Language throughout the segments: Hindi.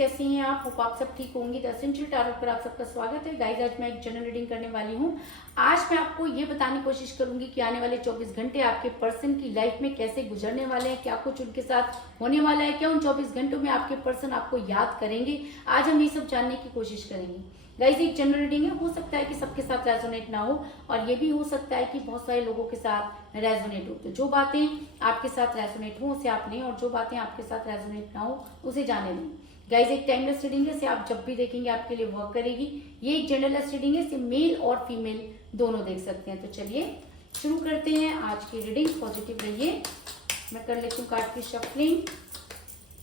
कैसे हैं आप? होप आप सब ठीक होंगे। द एसेंशियल टैरोट पर आप सबका स्वागत है। गाइस, आज मैं एक जनरल रीडिंग करने वाली हूँ। आज मैं आपको ये बताने की कोशिश करूंगी कि आने वाले 24 घंटे आपके पर्सन की लाइफ में कैसे गुजरने वाले हैं, क्या कुछ उनके साथ होने वाला है, क्या उन 24 घंटों में आपके पर्सन आपको याद करेंगे। आज हम ये सब जानने की कोशिश करेंगे। गाइस, एक जनरल रीडिंग है, हो सकता है कि सबके साथ रेजोनेट ना हो और ये भी हो सकता है कि बहुत सारे लोगों के साथ रेजोनेट हो। तो जो बातें आपके साथ रेजोनेट हो उसे आप लें और जो बातें आपके साथ रेजोनेट ना हो उसे जाने दें। गाइस, एक टाइमलेस रीडिंग है, इसे आप जब भी देखेंगे आपके लिए वर्क करेगी। ये एक जेंडरलेस रीडिंग है, इसे मेल और फीमेल दोनों देख सकते हैं। तो चलिए शुरू करते हैं आज की रीडिंग। पॉजिटिव रहिए। मैं कर लेती हूँ कार्ड की शफलिंग।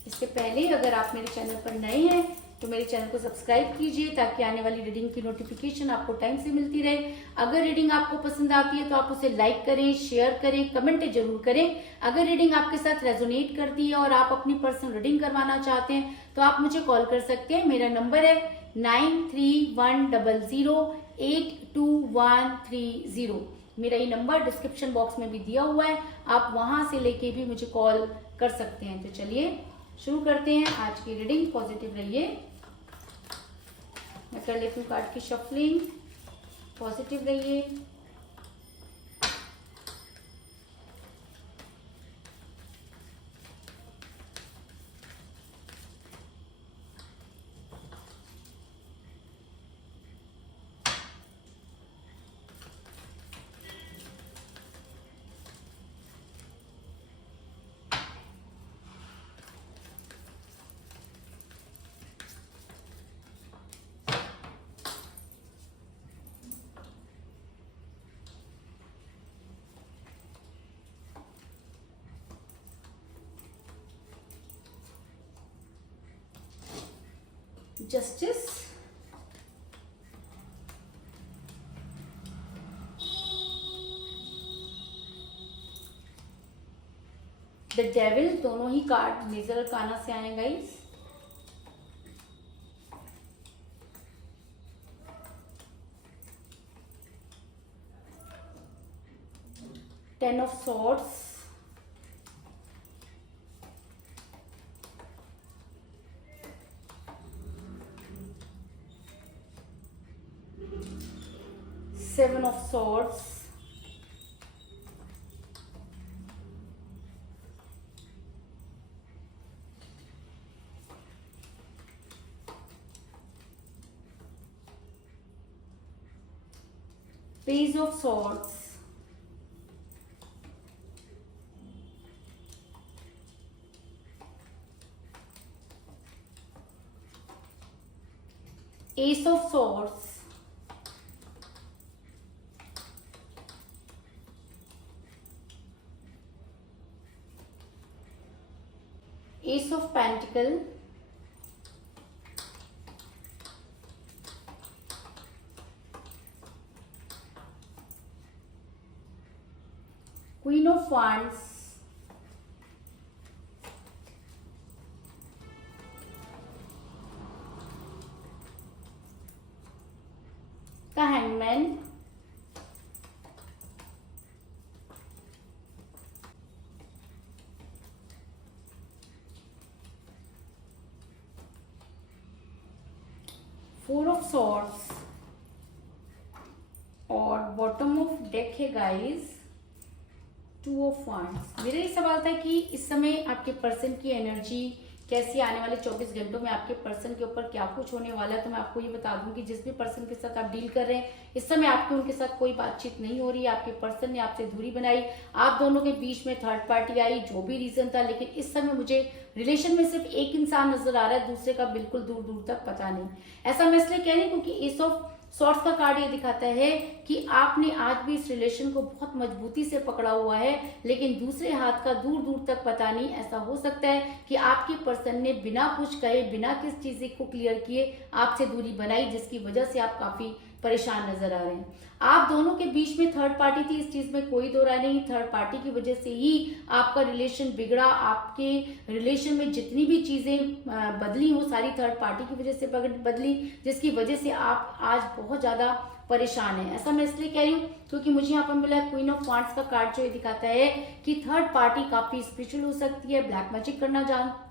इससे पहले अगर आप मेरे चैनल पर नए हैं तो मेरे चैनल को सब्सक्राइब कीजिए ताकि आने वाली रीडिंग की नोटिफिकेशन आपको टाइम से मिलती रहे। अगर रीडिंग आपको पसंद आती है तो आप उसे लाइक करें, शेयर करें, कमेंट जरूर करें। अगर रीडिंग आपके साथ रेजोनेट करती है और आप अपनी पर्सनल रीडिंग करवाना चाहते हैं तो आप मुझे कॉल कर सकते हैं। मेरा नंबर है 9310082130। मेरा ये नंबर डिस्क्रिप्शन बॉक्स में भी दिया हुआ है, आप वहां से लेके भी मुझे कॉल कर सकते हैं। तो चलिए शुरू करते हैं आज की रीडिंग। पॉजिटिव रहिए। मैं कर लेती हूँ कार्ड की शफलिंग। पॉजिटिव रहिए। जस्टिस, द डेविल, दोनों ही कार्ड मेजर अरकाना से आए guys. Ten of swords, seven of swords, page of swords, S of swords, S of pentacle, queen of wands, the hangman, four of swords और बॉटम ऑफ डेक है गाइस टू ऑफ wands। मेरा ये सवाल था कि इस समय आपके पर्सन की एनर्जी कैसी आने वाले 24 घंटों में आपके पर्सन के ऊपर क्या कुछ होने वाला है। तो मैं आपको ये बता दूं कि जिस भी पर्सन के साथ आप डील कर रहे हैं इस समय आपके उनके साथ कोई बातचीत नहीं हो रही है। आपके पर्सन ने आपसे दूरी बनाई, आप दोनों के बीच में थर्ड पार्टी आई, जो भी रीजन था। लेकिन इस समय मुझे रिलेशन में सिर्फ एक इंसान नजर आ रहा है, दूसरे का बिल्कुल दूर दूर तक पता नहीं। ऐसा मैं इसलिए कह रही हूँ क्योंकि एस ऑफ सॉर्ड्स का कार्ड ये दिखाता है कि आपने आज भी इस रिलेशन को बहुत मजबूती से पकड़ा हुआ है, लेकिन दूसरे हाथ का दूर दूर तक पता नहीं। ऐसा हो सकता है कि आपके पर्सन ने बिना कुछ कहे, बिना किस चीज को क्लियर किए आपसे दूरी बनाई, जिसकी वजह से आप काफी परेशान नजर आ रहे हैं। आप दोनों के बीच में थर्ड पार्टी थी, इस चीज में कोई दो राय नहीं। थर्ड पार्टी की वजह से ही आपका रिलेशन बिगड़ा, आपके रिलेशन में जितनी भी चीजें बदली वो सारी थर्ड पार्टी की वजह से बदली, जिसकी वजह से आप आज बहुत ज्यादा परेशान है। ऐसा मैं इसलिए कह रही हूँ क्योंकि मुझे यहाँ पर मिला क्वीन ऑफ वांड्स का कार्ड, जो ये दिखाता है कि थर्ड पार्टी काफी स्पिरिचुअल हो सकती है, ब्लैक मैजिक करना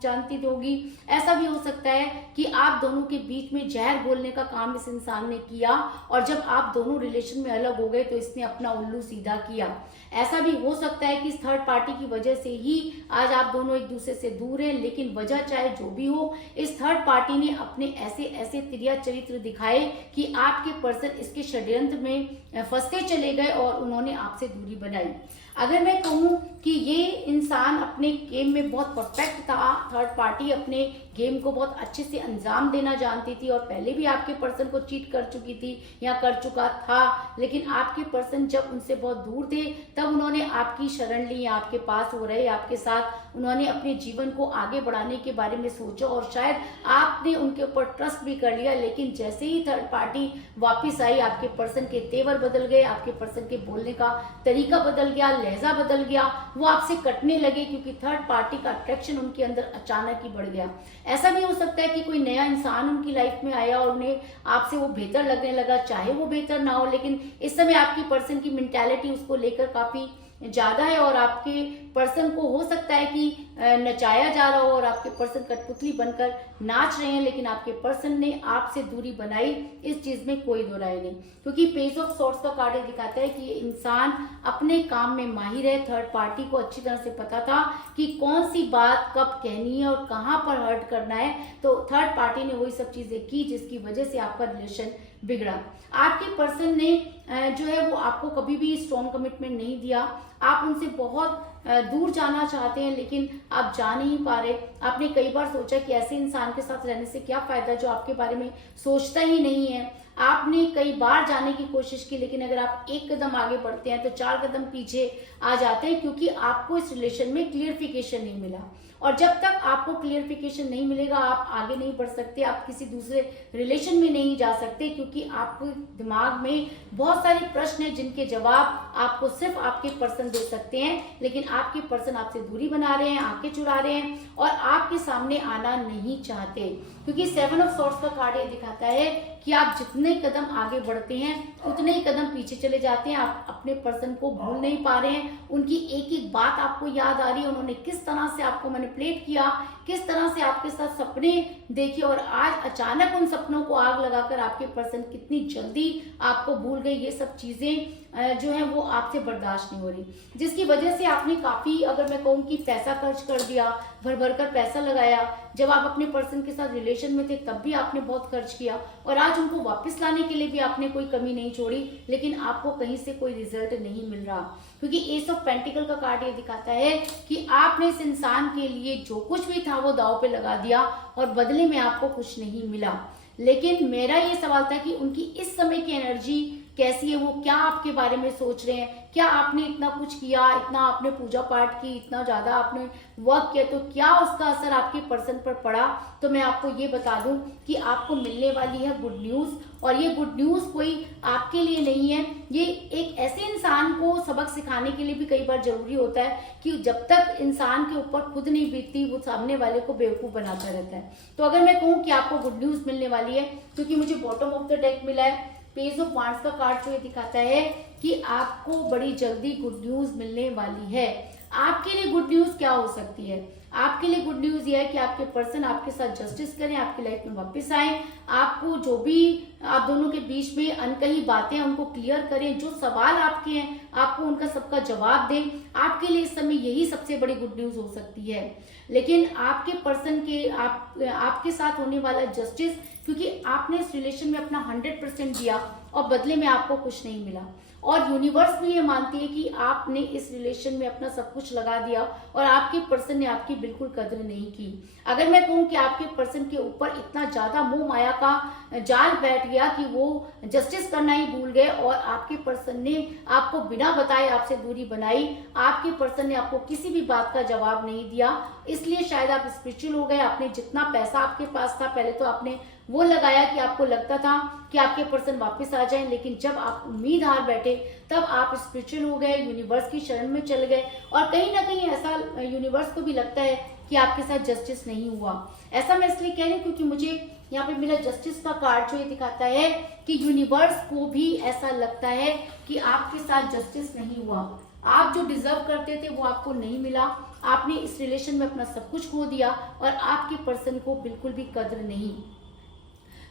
जानती होगी। ऐसा भी हो सकता है कि आप दोनों के बीच में जहर घोलने का काम इस इंसान ने किया, और जब आप दोनों रिलेशन में अलग हो गए तो इसने अपना उल्लू सीधा किया। ऐसा भी हो सकता है कि इस थर्ड पार्टी की वजह से ही आज आप दोनों एक दूसरे से दूर हैं, लेकिन वजह चाहे जो भी हो, इस थर्ड पार्टी ने अपने ऐसे ऐसे तिरिया चरित्र दिखाए कि आपके पर्सन इसके षड्यंत्र में फंसते चले गए और उन्होंने आपसे दूरी बनाई। अगर मैं कहूँ कि ये इंसान अपने गेम में बहुत परफेक्ट था, थर्ड पार्टी अपने गेम को बहुत अच्छे से अंजाम देना जानती थी और पहले भी आपके पर्सन को चीट कर चुकी थी या कर चुका था, लेकिन आपके पर्सन जब उनसे बहुत दूर थे तब उन्होंने आपकी शरण ली, आपके पास हो रहे, आपके साथ उन्होंने अपने जीवन को आगे बढ़ाने के बारे में सोचा और शायद आपने उनके ऊपर ट्रस्ट भी कर लिया। लेकिन जैसे ही थर्ड पार्टी वापिस आई, आपके पर्सन के तेवर बदल गए, आपके पर्सन के बोलने का तरीका बदल गया, लहजा बदल गया, वो आपसे कटने लगे क्योंकि थर्ड पार्टी का अट्रैक्शन उनके अंदर अचानक ही बढ़ गया। ऐसा भी हो सकता है कि कोई नया इंसान उनकी लाइफ में आया और उन्हें आपसे वो बेहतर लगने लगा, चाहे वो बेहतर ना हो, लेकिन इस समय आपकी पर्सन की मेंटालिटी उसको लेकर काफी ज्यादा है और आपके पर्सन को हो सकता है कि नचाया जा रहा हो और आपके पर्सन कठपुतली बनकर नाच रहे हैं, लेकिन आपके पर्सन ने आपसे दूरी बनाई, इस चीज में कोई दो राय नहीं। क्योंकि पेज ऑफ सॉर्ड्स का कार्ड दिखाता है कि ये इंसान अपने काम में माहिर है। थर्ड पार्टी को अच्छी तरह से पता था कि कौन सी बात कब कहनी है और कहाँ पर हर्ट करना है, तो थर्ड पार्टी ने वही सब चीजें की जिसकी वजह से आपका रिलेशन बिगड़ा। आपके पर्सन ने जो है वो आपको कभी भी स्ट्रॉन्ग कमिटमेंट नहीं दिया। आप उनसे बहुत दूर जाना चाहते हैं लेकिन आप जा नहीं पा रहे। आपने कई बार सोचा कि ऐसे इंसान के साथ रहने से क्या फायदा जो आपके बारे में सोचता ही नहीं है। आपने कई बार जाने की कोशिश की, लेकिन अगर आप एक कदम आगे बढ़ते हैं तो 4 कदम पीछे आ जाते हैं, क्योंकि आपको इस रिलेशन में क्लियरिफिकेशन नहीं मिला। और जब तक आपको क्लियरिफिकेशन नहीं मिलेगा आप आगे नहीं बढ़ सकते, आप किसी दूसरे रिलेशन में नहीं जा सकते, क्योंकि आपके दिमाग में बहुत सारे प्रश्न हैं जिनके जवाब आपको सिर्फ आपके पर्सन दे सकते हैं, लेकिन आपके पर्सन आपसे दूरी बना रहे हैं, आंखें चुरा रहे हैं और आपके सामने आना नहीं चाहते। क्योंकि 7 ऑफ सॉर्ड्स का कार्ड ये दिखाता है कि आप जितने कदम आगे बढ़ते हैं उतने ही कदम पीछे चले जाते हैं। आप अपने पर्सन को भूल नहीं पा रहे हैं, उनकी एक एक बात आपको याद आ रही है, उन्होंने किस तरह से आपको मैनिपुलेट किया, किस तरह से आपके साथ सपने देखे और आज अचानक उन सपनों को आग लगाकर आपके पर्सन कितनी जल्दी आपको भूल गए। ये सब चीजें जो है वो आपसे बर्दाश्त नहीं हो रही, जिसकी वजह से आपने काफी, अगर मैं कहूँ कि पैसा खर्च कर दिया, भर भर कर पैसा लगाया। जब आप अपने पर्सन के साथ रिलेशन में थे तब भी आपने बहुत खर्च किया और आज उनको वापस लाने के लिए भी आपने कोई कमी नहीं छोड़ी, लेकिन आपको कहीं से कोई रिजल्ट नहीं मिल रहा। क्योंकि एस ऑफ पेंटिकल का कार्ड ये दिखाता है कि आपने इस इंसान के लिए जो कुछ भी था वो दांव पे लगा दिया और बदले में आपको कुछ नहीं मिला। लेकिन मेरा ये सवाल था कि उनकी इस समय की एनर्जी कैसी है, वो क्या आपके बारे में सोच रहे हैं, क्या आपने इतना कुछ किया, इतना आपने पूजा पाठ की, इतना ज्यादा आपने वर्क किया, तो क्या उसका असर आपके पर्सन पर पड़ा। तो मैं आपको ये बता दूं कि आपको मिलने वाली है गुड न्यूज, और ये गुड न्यूज कोई आपके लिए नहीं है, ये एक ऐसे इंसान को सबक सिखाने के लिए भी कई बार जरूरी होता है कि जब तक इंसान के ऊपर खुद नहीं बीतती वो सामने वाले को बेवकूफ बनाता रहता है। तो अगर मैं कहूँ कि आपको गुड न्यूज मिलने वाली है, क्योंकि मुझे बॉटम ऑफ द डेक मिला है पेज ऑफ वांड्स का कार्ड, जो ये दिखाता है कि आपको बड़ी जल्दी गुड न्यूज मिलने वाली है। आपके लिए गुड न्यूज क्या हो सकती है? आपके लिए गुड न्यूज ये है कि आपके पर्सन आपके साथ जस्टिस करें, आपकी लाइफ में वापस आए, आपको जो भी आप दोनों के बीच में अनकही बातें हैं उनको क्लियर करें, जो सवाल आपके हैं आपको उनका सबका जवाब दें। आपके लिए इस समय यही सबसे बड़ी गुड न्यूज हो सकती है। लेकिन आपके पर्सन के आपके साथ होने वाला जस्टिस, क्योंकि आपने इस रिलेशन में अपना 100% दिया और बदले में आपको कुछ नहीं मिला, और यूनिवर्स भी ये मानती है कि आपने इस रिलेशन में अपना सब कुछ लगा दिया और आपके पर्सन ने आपकी बिल्कुल कदर नहीं की। अगर मैं कहूँ कि आपके पर्सन के ऊपर इतना ज्यादा मोह माया का जाल बैठ गया कि वो जस्टिस करना ही भूल गए और आपके पर्सन ने आपको बिना बताए आपसे दूरी बनाई। आपके पर्सन ने आपको किसी भी बात का जवाब नहीं दिया, इसलिए शायद आप स्पिरिचुअल हो गए। आपने जितना पैसा आपके पास था, पहले तो आपने वो लगाया कि आपको लगता था कि आपके पर्सन वापस आ जाएं, लेकिन जब आप उम्मीद हार बैठे तब आप स्पिरिचुअल हो गए, यूनिवर्स की शरण में चले गए। और कहीं ना कहीं ऐसा यूनिवर्स को भी लगता है कि आपके साथ जस्टिस नहीं हुआ। ऐसा मैं इसलिए कह रही हूँ क्योंकि मुझे यहाँ पे मेरा जस्टिस का कार्ड जो ये दिखाता है कि यूनिवर्स को भी ऐसा लगता है कि आपके साथ जस्टिस नहीं हुआ। आप जो डिजर्व करते थे वो आपको नहीं मिला, आपने इस रिलेशन में अपना सब कुछ खो दिया और आपके पर्सन को बिल्कुल भी कद्र नहीं।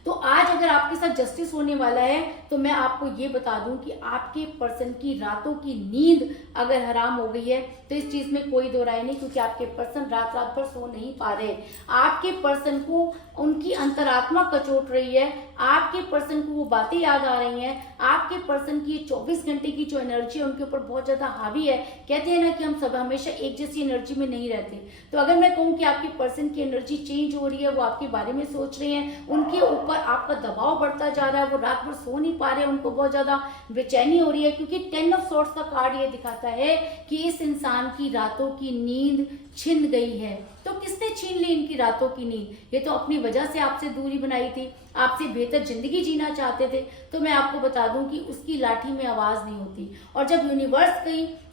तो आज अगर आपके साथ जस्टिस होने वाला है तो मैं आपको ये बता दूं कि आपके पर्सन की रातों की नींद अगर हराम हो गई है तो इस चीज में कोई दो राय नहीं, क्योंकि आपके पर्सन रात रात भर सो नहीं पा रहे। आपके पर्सन को उनकी अंतरात्मा कचोट रही है, आपके पर्सन को वो बातें याद आ रही हैं, आपके पर्सन की 24 घंटे की जो एनर्जी है उनके ऊपर बहुत ज्यादा हावी है। कहते हैं ना कि हम सब हमेशा एक जैसी एनर्जी में नहीं रहते। तो अगर मैं कहूँ कि आपके पर्सन की एनर्जी चेंज हो रही है, वो आपके बारे में सोच रहे हैं, उनके ऊपर आपका दबाव बढ़ता जा रहा है, वो रात भर सो नहीं पा रहे हैं, उनको बहुत ज्यादा बेचैनी हो रही है, क्योंकि 10 ऑफ सॉर्ड्स का कार्ड ये दिखाता है कि इस इंसान की रातों की नींद छिन गई है। तो किसने छीन ली इनकी रातों की नींद? ये तो अपनी वजह से आपसे दूरी बनाई थी, आपसे बेहतर जिंदगी जीना चाहते थे। तो मैं आपको बता दूं कि उसकी लाठी में आवाज नहीं होती, और जब यूनिवर्स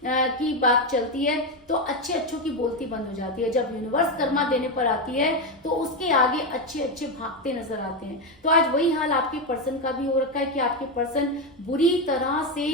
की बात चलती है तो अच्छे अच्छों की बोलती बंद हो जाती है। जब यूनिवर्स कर्मा देने पर आती है तो उसके आगे अच्छे अच्छे भागते नजर आते हैं। तो आज वही हाल आपके पर्सन का भी हो रखा है कि आपके पर्सन बुरी तरह से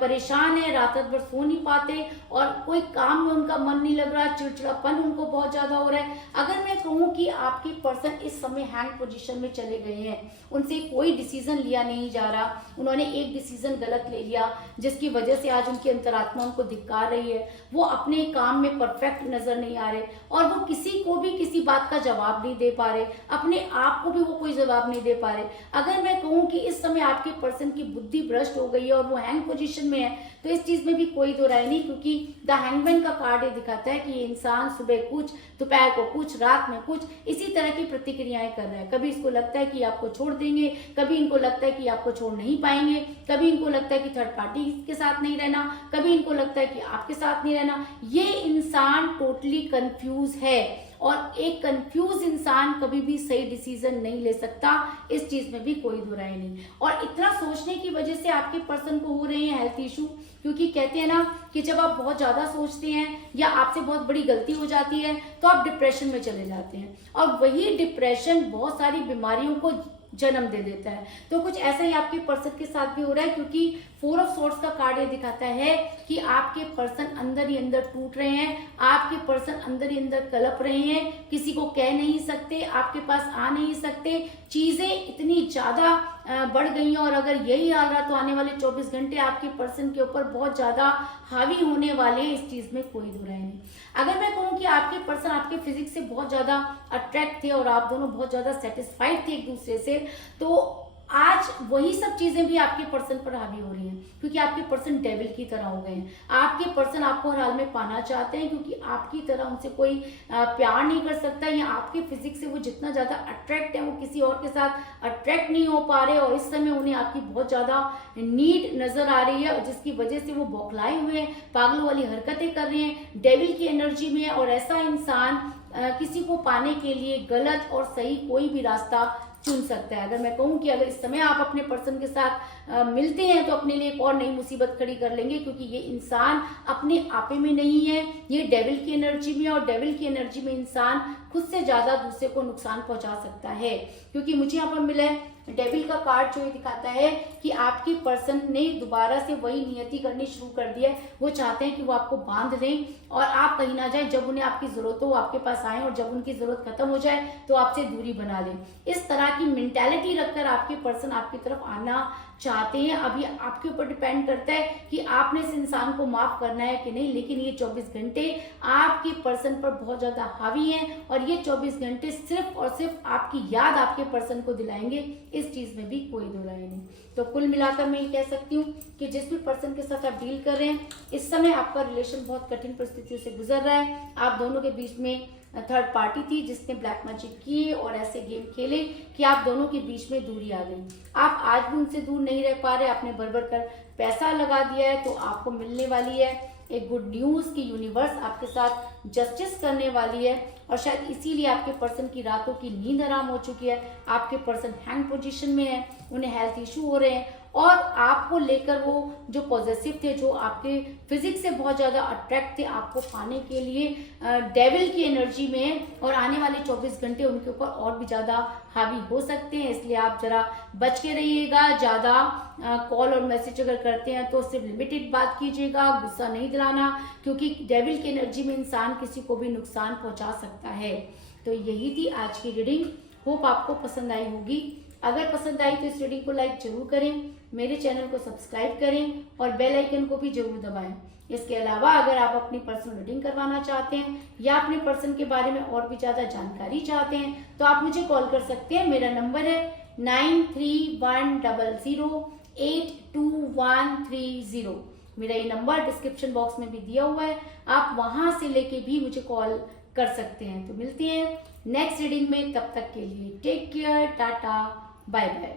परेशान है, रात भर सो नहीं पाते और कोई काम में उनका मन नहीं लग रहा, चिड़चिड़ापन उनको बहुत ज्यादा हो रहा है। अगर मैं कहूँ कि आपके पर्सन इस समय हैंग पोजीशन में चले गए हैं, उनसे कोई डिसीजन लिया नहीं जा रहा, उन्होंने एक डिसीजन गलत ले लिया जिसकी वजह से आज उनकी अंतरात्मा उनको धिक्कार रही है, वो अपने काम में परफेक्ट नजर नहीं आ रहे और वो किसी को भी किसी बात का जवाब नहीं दे पा रहे, अपने आप को भी वो कोई जवाब नहीं दे पा रहे। अगर मैं कहूँ कि इस समय आपके पर्सन की बुद्धि भ्रष्ट हो गई है और वो हैंग पोजीशन में है तो इस चीज में भी कोई दो राय नहीं, क्योंकि द हैंगमैन का कार्ड ये दिखाता है कि ये इंसान सुबह कुछ, दोपहर को कुछ, रात में कुछ, इसी तरह की प्रतिक्रियाएं कर रहा है। कभी इसको लगता है कि आपको छोड़ देंगे, कभी इनको लगता है कि आपको छोड़ नहीं पाएंगे, कभी इनको लगता है कि थर्ड पार्टी के साथ नहीं रहना, कभी इनको लगता है कि आपके साथ नहीं रहना। ये इंसान टोटली कंफ्यूज है और एक कंफ्यूज इंसान कभी भी सही डिसीजन नहीं ले सकता, इस चीज में भी कोई दो राय नहीं। और इतना सोचने की वजह से आपके पर्सन को हो रहे हैं हेल्थ इशू, क्योंकि कहते हैं ना कि जब आप बहुत ज्यादा सोचते हैं या आपसे बहुत बड़ी गलती हो जाती है तो आप डिप्रेशन में चले जाते हैं, और वही डिप्रेशन बहुत सारी बीमारियों को जन्म दे देता है। तो कुछ ऐसा ही आपके पर्सन के साथ भी हो रहा है, क्योंकि 4 ऑफ सॉर्ड्स का कार्ड ये दिखाता है कि आपके पर्सन अंदर ही अंदर टूट रहे हैं, आपके पर्सन अंदर ही अंदर कलप रहे हैं, किसी को कह नहीं सकते, आपके पास आ नहीं सकते, चीजें इतनी ज्यादा बढ़ गई हैं। और अगर यही हाल रहा तो आने वाले 24 घंटे आपके पर्सन के ऊपर बहुत ज्यादा हावी होने वाले हैं, इस चीज में कोई दो राय नहीं। अगर मैं कहूँ कि आपके पर्सन आपके फिजिक्स से बहुत ज्यादा अट्रैक्ट थे और आप दोनों बहुत ज्यादा सेटिस्फाइड थे एक दूसरे से, तो आज वही सब चीजें भी आपके पर्सन पर हावी हो रही हैं, क्योंकि आपके पर्सन डेविल की तरह हो गए हैं। आपके पर्सन आपको हर हाल में पाना चाहते हैं, क्योंकि आपकी तरह उनसे कोई प्यार नहीं कर सकता, या आपके फिजिक्स से वो जितना ज्यादा अट्रैक्ट है वो किसी और के साथ अट्रैक्ट नहीं हो पा रहे, और इस समय उन्हें आपकी बहुत ज्यादा नीड नजर आ रही है, जिसकी वजह से वो बौखलाए हुए हैं, पागलों वाली हरकतें कर रहे हैं, डेविल की एनर्जी में है। और ऐसा इंसान किसी को पाने के लिए गलत और सही कोई भी रास्ता चुन सकता है। अगर मैं कहूँ कि अगर इस समय आप अपने पर्सन के साथ मिलते हैं तो अपने लिए एक और नई मुसीबत खड़ी कर लेंगे, क्योंकि ये इंसान अपने आपे में नहीं है, ये डेविल की एनर्जी में, और डेविल की एनर्जी में इंसान खुद से ज्यादा दूसरे को नुकसान पहुंचा सकता है। क्योंकि मुझे यहाँ पर मिला है डेविल का कार्ड जो ये दिखाता है कि आपके पर्सन ने दोबारा से वही नियति करनी शुरू कर दी है। वो चाहते हैं कि वो आपको बांध दें और आप कहीं ना जाए, जब उन्हें आपकी जरूरत हो वो आपके पास आए, और जब उनकी जरूरत खत्म हो जाए तो आपसे दूरी बना लें। इस तरह की मेंटालिटी रखकर आपके पर्सन आपकी तरफ आना चाहते हैं। अभी आपके ऊपर डिपेंड करता है कि आपने इस इंसान को माफ करना है कि नहीं, लेकिन ये 24 घंटे आपके पर्सन पर बहुत ज्यादा हावी हैं, और ये 24 घंटे सिर्फ और सिर्फ आपकी याद आपके पर्सन को दिलाएंगे, इस चीज में भी कोई दो राय नहीं। तो कुल मिलाकर मैं ये कह सकती हूँ कि जिस भी पर्सन के साथ आप डील कर रहे हैं, इस समय आपका रिलेशन बहुत कठिन परिस्थितियों से गुजर रहा है। आप दोनों के बीच में थर्ड पार्टी थी जिसने ब्लैक मैजिक किए और ऐसे गेम खेले कि आप दोनों के बीच में दूरी आ गई। आप आज भी उनसे दूर नहीं रह पा रहे, आपने भर कर पैसा लगा दिया है, तो आपको मिलने वाली है एक गुड न्यूज कि यूनिवर्स आपके साथ जस्टिस करने वाली है, और शायद इसीलिए आपके पर्सन की रातों की नींद हराम हो चुकी है, आपके पर्सन हैंग पोजीशन में है, उन्हें हेल्थ इशू हो रहे हैं, और आपको लेकर वो जो पॉजिटिव थे, जो आपके फिजिक्स से बहुत ज्यादा अट्रैक्ट थे, आपको पाने के लिए डेविल की एनर्जी में है, और आने वाले 24 घंटे उनके ऊपर और भी ज्यादा हावी हो सकते हैं। इसलिए आप जरा बच के रहिएगा। ज्यादा कॉल और मैसेज अगर करते हैं तो सिर्फ लिमिटेड बात कीजिएगा, गुस्सा नहीं दिलाना, क्योंकि डेविल की एनर्जी में इंसान किसी को भी नुकसान पहुंचा सकता है। तो यही थी आज की रीडिंग। होप आपको पसंद आई होगी। अगर पसंद आई तो इस रीडिंग को लाइक जरूर करें, मेरे चैनल को सब्सक्राइब करें और बेल आइकन को भी जरूर दबाएं। इसके अलावा अगर आप अपनी पर्सनल रीडिंग करवाना चाहते हैं या अपने पर्सन के बारे में और भी ज्यादा जानकारी चाहते हैं तो आप मुझे कॉल कर सकते हैं। मेरा नंबर है 9310082130। मेरा ये नंबर डिस्क्रिप्शन बॉक्स में भी दिया हुआ है, आप वहां से लेके भी मुझे कॉल कर सकते हैं। तो मिलते हैं नेक्स्ट रीडिंग में, तब तक के लिए take care, tata, bye bye.